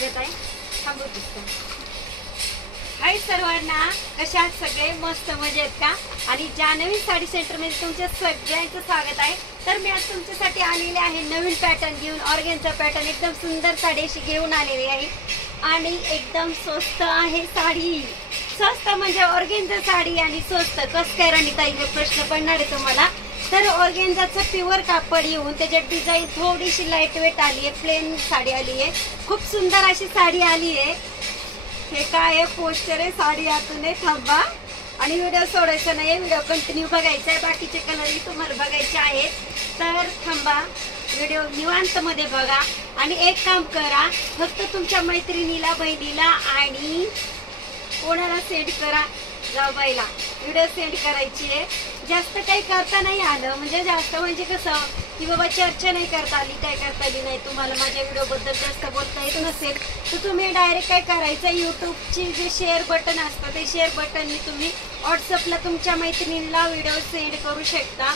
स्वागत आहे। हाय सर्वांना, कशा आहात सगळे? मस्त मजेत का? आणि जान्हवी साडी सेंटर मध्ये तुमच्या सगळ्यांचं स्वागत आहे। तर मी आज तुमच्यासाठी आलेले आहे नवीन पॅटर्न घेऊन। ऑर्गेन्झा पॅटर्न एकदम सुंदर साडी अशी घेऊन आलेली आहे आणि एकदम स्वस्त आहे साडी। स्वस्त म्हणजे ऑर्गेन्झा साडी आणि स्वस्त कसं काय राणीताई प्रश्न पडणार आहे तुम्हाला। तर ऑर्गेन्झाचं प्युअर कापड येऊन त्याच्यात डिझाईन थोडीशी लाईट वेट आली आहे, प्लेन साडी आली आहे, खूप सुंदर अशी साडी आली आहे। हे काय आहे? पोस्टर आहे, साडी आतून आहे। थांबा आणि व्हिडिओ सोडायचा नाही, व्हिडिओ कंटिन्यू बघायचा आहे, बाकीचे कलरही तुम्हाला बघायचे आहेत। तर थांबा, व्हिडिओ निवांत मध्ये बघा आणि एक काम करा, फक्त तुमच्या मैत्रिणीला, बहिणीला आणि कोणाला सेंड करा, जाऊबाईला व्हिडिओ सेंड करायची आहे। जास्त काही करता नाही आलं, म्हणजे जास्त म्हणजे कसं की बाबा चर्चा नाही करता आली, काय करता आली नाही, तुम्हाला माझ्या व्हिडिओ बद्दल जास्त बोलता येत नसेल तर तुम्ही डायरेक्ट काय करायचं, यूट्यूबची जे शेअर बटन असतं ते शेअर बटननी तुम्ही व्हॉट्सअपला तुमच्या मैत्रिणींना व्हिडिओ सेंड करू शकता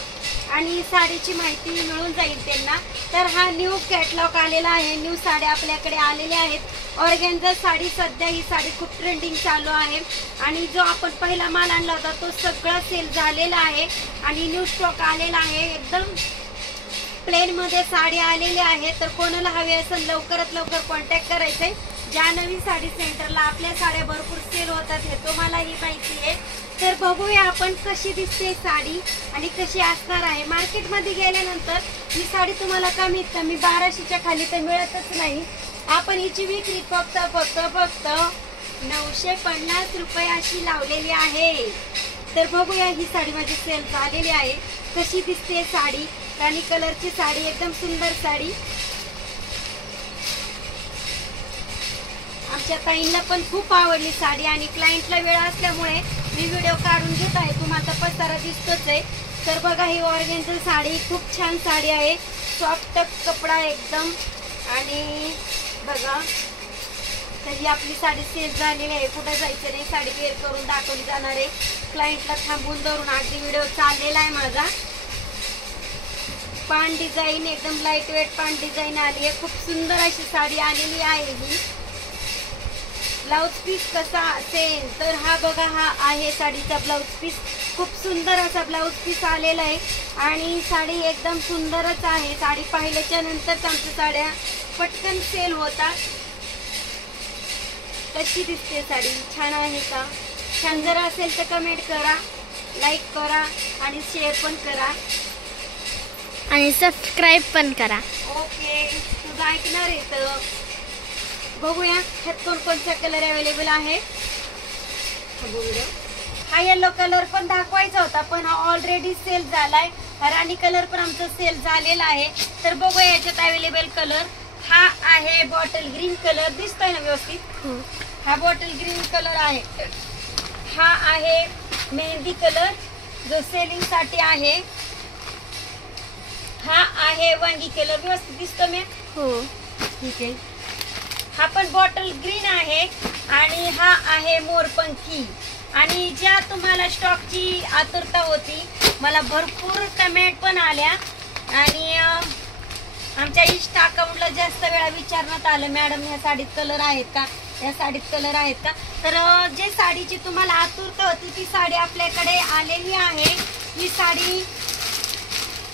आणि साडीची माहिती मिळून जाईल त्यांना। तर हा न्यू कॅटलॉग आलेला आहे, न्यू साड्या आपल्याकडे आलेल्या आहेत। ऑर्गेन्झा साडी, सध्या ही साडी खूप ट्रेंडिंग चालू आहे आणि जो आपण पहिला माल आणला होता तो सगळा सेल झालेला आहे आणि न्यू स्टॉक आलेला आहे। एकदम प्लेन मध्ये साडी आलेली आहे, तर कोणाला हवी असेल लवकरात लवकर कॉन्टॅक्ट करायचंय। जान्हवी साडी सेंटरला आपल्या साड्या भरपूर सेल होतात हे तुम्हालाही माहिती आहे। तर बघूया आपण कशी दिसते साडी आणि कशी असणार आहे। मार्केटमध्ये गेल्यानंतर ही साडी तुम्हाला कमीत कमी 1200च्या खाली तर मिळतच नाही। आपण हिची विक्री फक्त 950 रुपये अशी लावलेली आहे। तर बघूया, ही साडी माझी सेल झालेली आहे, कशी दिसते साडी। राणी कलरची साडी, एकदम सुंदर साडी। आमच्या ताईंना पण खूप आवडली साडी आणि क्लायंटला वेळ असल्यामुळे मी व्हिडिओ काढून घेत आहे, तुम्हाला पसारा दिसतोच आहे। तर बघा, ही ऑर्गेन्झा साडी खूप छान साडी आहे, सॉफ्ट कपडा एकदम। आणि बघा, तर ही आपली साडी सेल झालेली आहे, कुठे जायचं नाही, साडी वेअर करून दाखवली जाणार आहे। क्लायंटला थांबून धरून अगदी व्हिडिओ चाललेला आहे माझा। पान डिझाईन, एकदम लाईट वेट पान डिझाईन आली आहे, खूप सुंदर अशी साडी आलेली आहे ही। ब्लाउज पीस कसा असेल तर हा बघा, हा आहे साडीचा ब्लाउज पीस, खूप सुंदर असा ब्लाउज पीस आलेला आहे आणि साडी एकदम सुंदरच आहे। साडी पाहिल्याच्या नंतर आमच्या साड्या पटकन सेल होतात। कशी दिसते साडी? छान आहे का? छान जर असेल तर कमेंट करा, लाईक करा आणि शेअर पण करा आणि सबस्क्राइब पण करा। ओके, तुझं ऐकणार आहे तर बघूया ह्यात कोणकोणचा कलर अवेलेबल आहे। हा येलो कलर पण दाखवायचा होता पण हा ऑलरेडी सेल झालाय। हा राणी कलर पण आमचा सेल झालेला आहे। तर बघूया याच्यात अवेलेबल कलर। हा आहे बॉटल ग्रीन कलर, दिसतोय ना व्यवस्थित? हा बॉटल ग्रीन कलर आहे। हा आहे मेहंदी कलर जो सेलिंग साठी आहे। हा आहे वांगी कलर, व्यवस्थित दिसतो मी? हो, ठीक आहे। हा पण बॉटल ग्रीन आहे आणि हा आहे मोरपंखी। आणि ज्या तुम्हाला स्टॉकची आतुरता होती, मला भरपूर कमेंट पण आल्या आणि आमच्या इंस्टा अकाउंटला जास्त वेळा विचारण्यात आलं, मॅडम ह्या साडीत कलर आहेत का, या साडीत कलर आहेत का। तर जे साडीची तुम्हाला आतुरता होती ती साडी आपल्याकडे आलेली आहे। ही साडी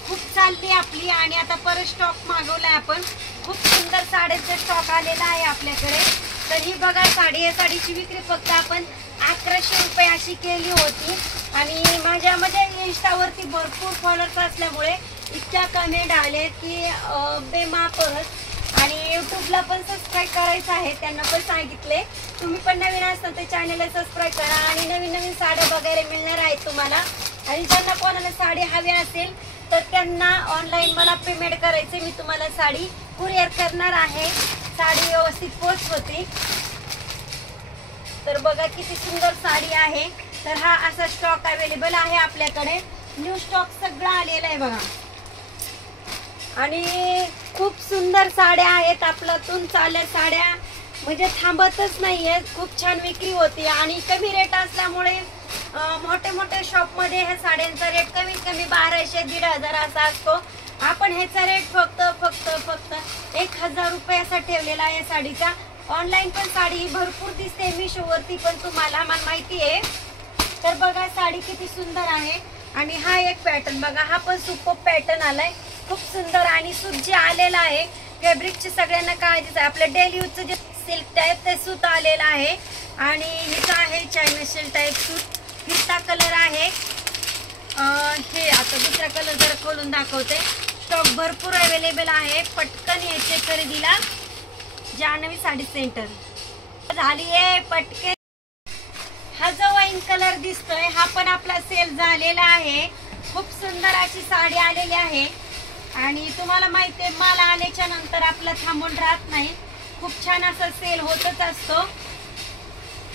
खूप चालली आपली आणि आता परत स्टॉक मागवलाय आपण। खूप सुंदर साड्यांचा स्टॉक आलेला आहे आपल्याकडे। तर ही बघा साडी, या साडीची विक्री फक्त आपण 1100 रुपये अशी केली होती आणि माझ्यामध्ये इंस्टावरती भरपूर फॉलोअर्स असल्यामुळे इतक्या कमेंट आले की बेमापच। आणि यूट्यूबला पण सबस्क्राईब करायचं आहे, त्यांना पण सांगितले। तुम्ही पण नवीन असाल तर चॅनलला सबस्क्राईब करा आणि नवीन नवीन साड्या बघायला मिळणार आहेत तुम्हाला। आणि ज्यांना कोणाला साडी हवी असेल तर त्यांना ऑनलाईन मला पेमेंट करायचे, मी तुम्हाला साडी कुरिअर करणार आहे, साडी व्यवस्थित पोच होती। तर बघा किती सुंदर साडी आहे। तर हा असा स्टॉक अवेलेबल आहे आपल्याकडे, न्यू स्टॉक सगळा आलेला आहे बघा। आणि खूप सुंदर साड्या आहेत, आपल्यातून चालल्या साड्या म्हणजे थांबतच नाहीये, खूप छान विक्री होती आणि कमी रेट असल्यामुळे मोठे मोठे शॉप मध्ये ह्या साड्यांचा रेट कमीत कमी 1200-1500 असा असतो। आपण ह्याचा रेट फक्त 1000 रुपये असा ठेवलेला आहे साडीचा। ऑनलाईन पण साडी भरपूर दिसते मिशोवरती पण तुम्हाला मला माहिती आहे. तर बघा साडी किती सुंदर आहे. आणि हा एक पॅटर्न बघा, हा पण सुपर पॅटर्न आलाय, खूप सुंदर. आणि सूत जे आलेलं आहे फॅब्रिकची सगळ्यांना काळजीच आहे. आपलं डेली यूजचं जे सिल्क टाईप ते सूत आलेलं आहे. आणि हिचं आहे चायना सिल्क टाईप सूत. हिचा कलर आहे हे आता दुसरा कलर जरा खोलून दाखवते. स्टॉक भरपूर अवेलेबल आहे. पटकन यायचे खरेदीला. जान्हवी साडी सेंटर झाली आहे पटकन. हा जो वाईन कलर दिसतोय हा पण आपला सेल झालेला आहे. खूप सुंदर अशी साडी आलेली आहे. आणि तुम्हाला माहिती आहे माल आल्याच्या नंतर आपला थांबून राहत नाही. खूप छान असा सेल होतच असतो.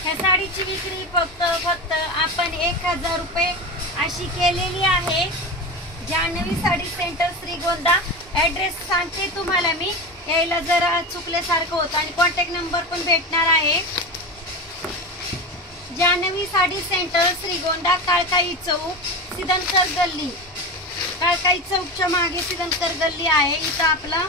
ह्या साडीची विक्री फक्त आपण 1000 रुपये अशी केलेली आहे. जान्हवी साडी सेंटर श्रीगोंदा. ॲड्रेस सांगते तुम्हाला मी, यायला जरा चुकल्यासारखं होतं. आणि कॉन्टॅक्ट नंबर पण भेटणार आहे. जान्हवी साडी सेंटर श्रीगोंदा, काळकाई चौक, सिद्धनकर गल्ली. काळकाई चौकच्या मागे सिद्धनकर गल्ली आहे. इथं आपला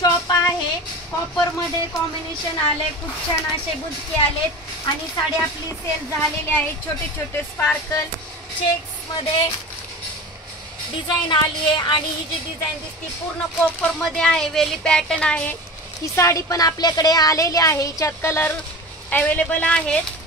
शॉप आहे. कॉपर मध्ये कॉम्बिनेशन आले, खूप छान असे बुटके आलेत. आणि साडी आपली सेल झालेली आहे. छोटे छोटे स्पार्कल चेक्स मध्ये डिझाईन आली आहे. आणि ही जी डिझाईन दिसते पूर्ण कॉपर मध्ये आहे, वेली पॅटर्न आहे. ही साडी पण आपल्याकडे आलेली आहे. हिच्यात कलर अवेलेबल आहेत.